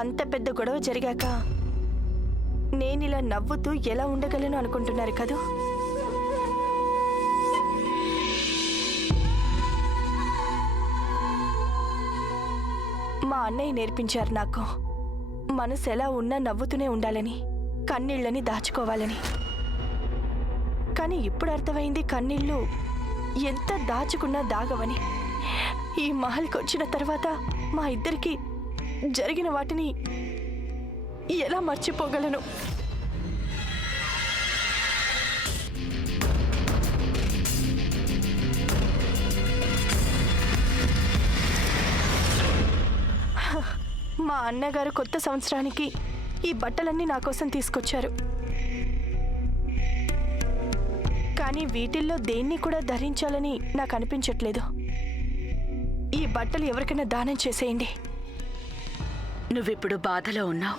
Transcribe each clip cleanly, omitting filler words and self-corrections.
అంత పెద్ద గొడవ జరిగాక నేనిలా నవ్వుతూ ఎలా ఉండగలను అనుకుంటున్నారు కదూ? మా అన్నయ్య నేర్పించారు నాకు మనసు ఎలా ఉన్నా నవ్వుతూనే ఉండాలని, కన్నీళ్ళని దాచుకోవాలని. కానీ ఇప్పుడు అర్థమైంది కన్నీళ్ళు ఎంత దాచుకున్నా దాగవని. ఈ మహల్కి వచ్చిన తర్వాత మా ఇద్దరికి జరిగిన వాటిని ఎలా మర్చిపోగలను? మా అన్నగారు కొత్త సంవత్సరానికి ఈ బట్టలన్నీ నా కోసం తీసుకొచ్చారు. కానీ వీటిల్లో దేన్ని కూడా ధరించాలని నాకు అనిపించట్లేదు. ఈ బట్టలు ఎవరికైనా దానం చేసేయండి. నువ్విప్పుడు బాధలో ఉన్నావు.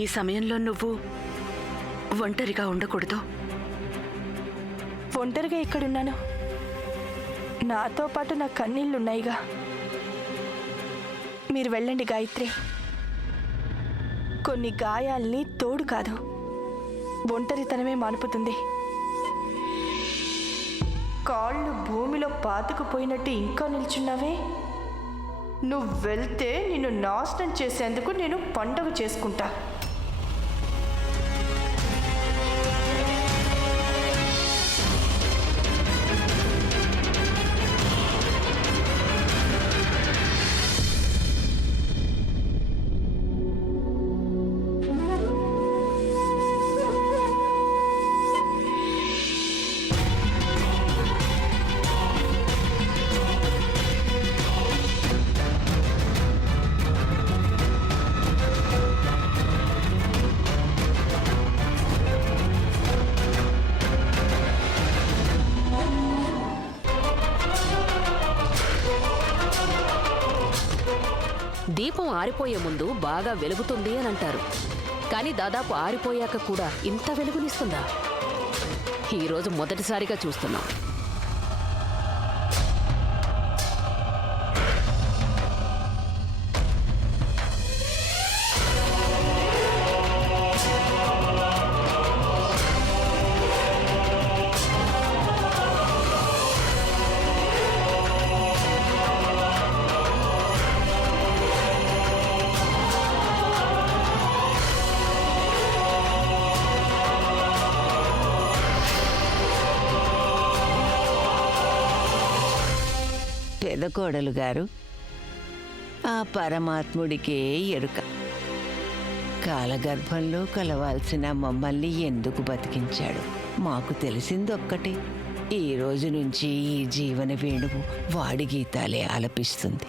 ఈ సమయంలో నువ్వు ఒంటరిగా ఉండకూడదు. ఒంటరిగా ఎక్కడున్నాను? నాతో పాటు నా కన్నీళ్లున్నాయిగా. మీరు వెళ్ళండి గాయత్రి. కొన్ని గాయాల్ని తోడు కాదు, ఒంటరితనమే మానుపుతుంది. కాళ్ళు భూమిలో పాతుకుపోయినట్టు ఇంకా నిల్చున్నావే. నువ్వు వెళ్తే నిన్ను నాశనం చేసేందుకు నేను పండగ చేసుకుంటా. దీపం ఆరిపోయే ముందు బాగా వెలుగుతుంది అని అంటారు. కానీ దాదాపు ఆరిపోయాక కూడా ఇంత వెలుగునిస్తుందా? ఈరోజు మొదటిసారిగా చూస్తున్నాం. పెదకోడలు గారు, ఆ పరమాత్ముడికే ఎరుక. కాలగర్భంలో కలవాల్సిన మమ్మల్ని ఎందుకు బతికించాడు? మాకు తెలిసిందొక్కటే, ఈ రోజు నుంచి ఈ జీవన వేణువు వాడి గీతాలే ఆలపిస్తుంది.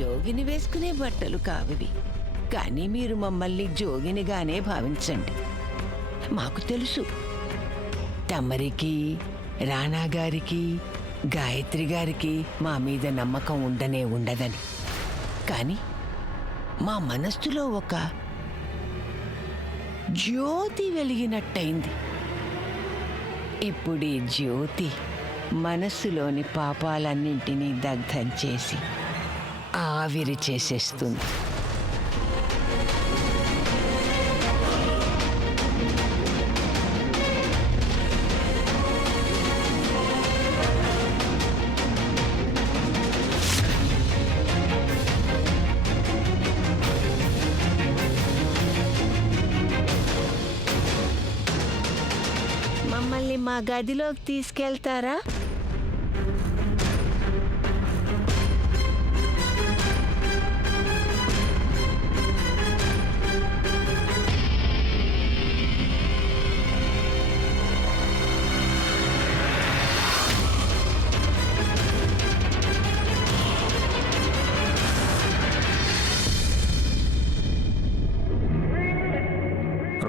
జోగిని వేసుకునే బట్టలు కావివి, కానీ మీరు మమ్మల్ని జోగినిగానే భావించండి. మాకు తెలుసు తమరికి, రాణాగారికి, గాయత్రి గారికి మా మీద నమ్మకం ఉండనే ఉండదని. కానీ మా మనస్సులో ఒక జ్యోతి వెలిగినట్టయింది. ఇప్పుడు ఈ జ్యోతి మనస్సులోని పాపాలన్నింటినీ దగ్ధం చేసి ఆవిరి చేసేస్తుంది. మమ్మల్ని మా గదిలోకి తీసుకెళ్తారా?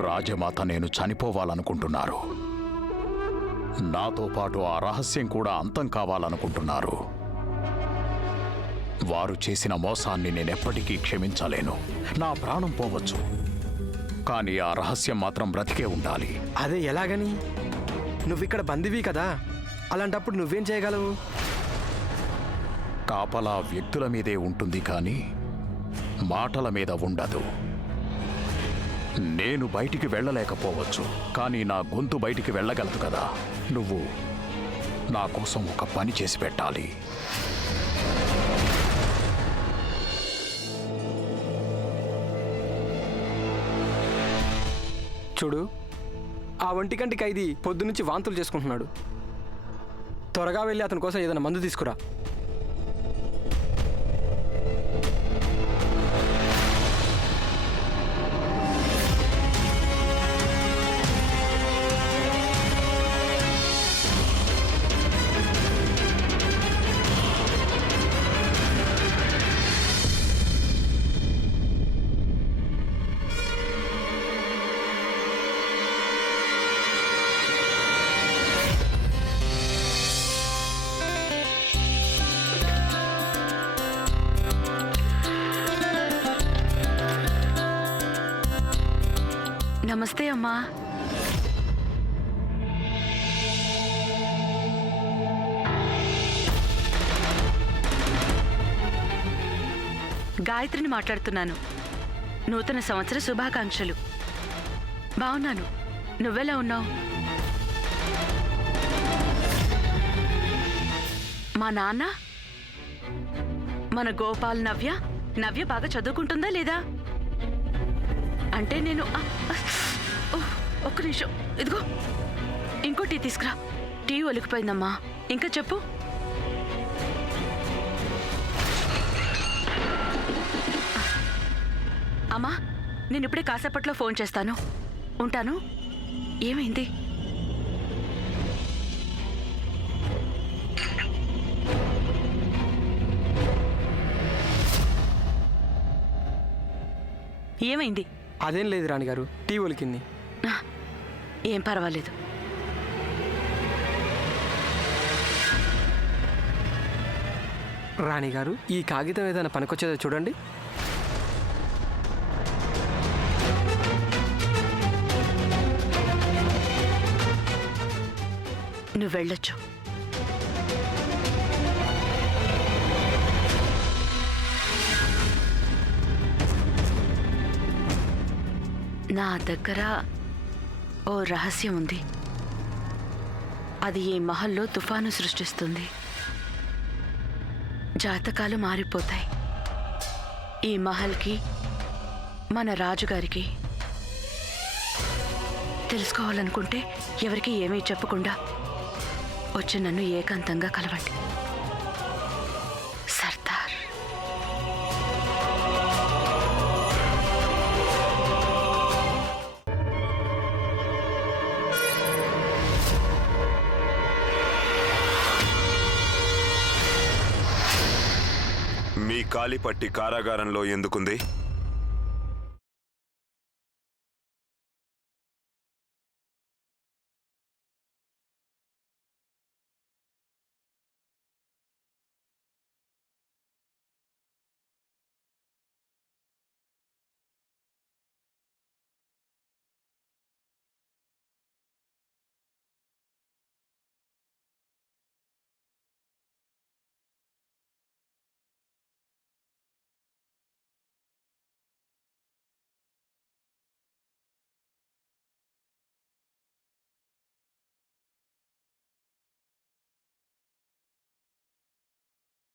రాజమాత నేను చనిపోవాలనుకుంటున్నారు. నాతో పాటు ఆ రహస్యం కూడా అంతం కావాలనుకుంటున్నారు. వారు చేసిన మోసాన్ని నేనెప్పటికీ క్షమించలేను. నా ప్రాణం పోవచ్చు, కానీ ఆ రహస్యం మాత్రం బ్రతికే ఉండాలి. అదే ఎలాగని? నువ్విక్కడ బందివి కదా, అలాంటప్పుడు నువ్వేం చేయగలవు? కాపలా వ్యక్తుల మీదే ఉంటుంది, కానీ మాటల మీద ఉండదు. నేను బయటికి వెళ్ళలేకపోవచ్చు, కానీ నా గొంతు బయటికి వెళ్ళగలదు కదా. నువ్వు నా కోసం ఒక పని చేసి పెట్టాలి. చూడు, ఆ ఒంటికంటి ఖైదీ పొద్దునుంచి వాంతులు చేసుకుంటున్నాడు. త్వరగా వెళ్ళి అతని కోసం ఏదైనా మందు తీసుకురా. నమస్తే అమ్మా. గాయత్రిని మాట్లాడుతున్నాను. నూతన సంవత్సర శుభాకాంక్షలు. బాగున్నాను, నువ్వెలా ఉన్నావు? మా నాన్న, మన గోపాల్, నవ్య బాగా చదువుకుంటుందా లేదా? అంటే నేను ఒక్క నిమిషం, ఇదిగో ఇంకో టీ తీసుకురా. టీ ఒలికిపోయిందమ్మా. ఇంకా చెప్పు. అమ్మా, నేను ఇప్పుడే కాసేపట్లో ఫోన్ చేస్తాను. ఉంటాను. ఏమైంది? ఏమైంది? అదేం లేదు రాణిగారు, టీ ఒలికింది. ఏం పర్వాలేదు. రాణిగారు, ఈ కాగితం ఏదైనా పనికొచ్చేదో చూడండి. నువ్వు వెళ్ళొచ్చు. నా దగ్గర ఓ రహస్యం ఉంది. అది ఈ మహల్లో తుఫాను సృష్టిస్తుంది. జాతకాలు మారిపోతాయి. ఈ మహల్కి, మన రాజుగారికి తెలుసుకోవాలనుకుంటే ఎవరికి ఏమీ చెప్పకుండా వచ్చి నన్ను ఏకాంతంగా కలవండి. సర్దార్. మీ కాలిపట్టి కారాగారంలో ఎందుకుంది?